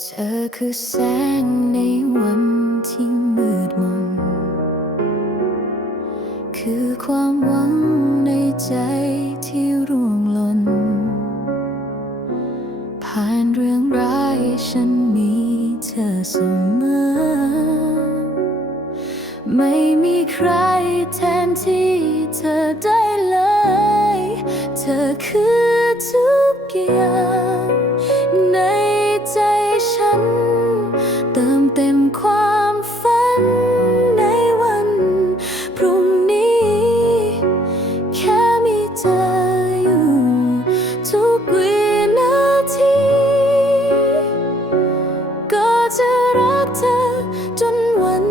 เธอคือแสงในวันที่มืดมน คือความหวังในใจที่ร่วงหล่น ผ่านเรื่องร้ายฉันมีเธอเสมอ ไม่มีใครแทนที่เธอได้เลย เธอคือทุกอย่างใน จะรักเธอจนวัน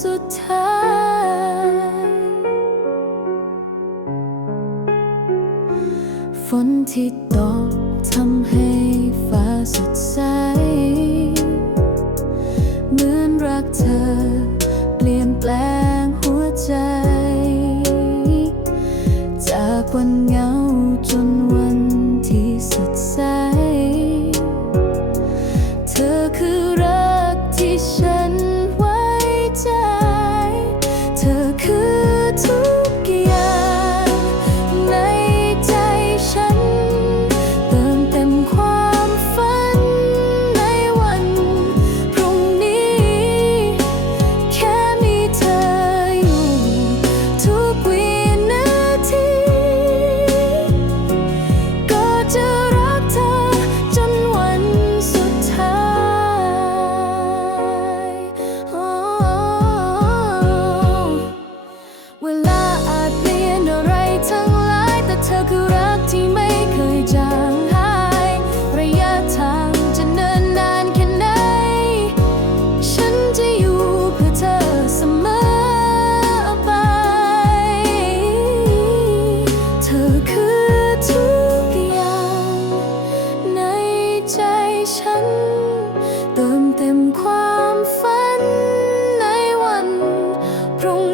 สุดท้าย ฝนที่ตกทำให้ฟ้าสดใส เหมือนรักเธอ เปลี่ยนแปลงหัวใจ จากวันเงาจนวันที่สดใส เธอคือ t-shirt ฉัน เติมเต็มความฝันในวันพรุ่ง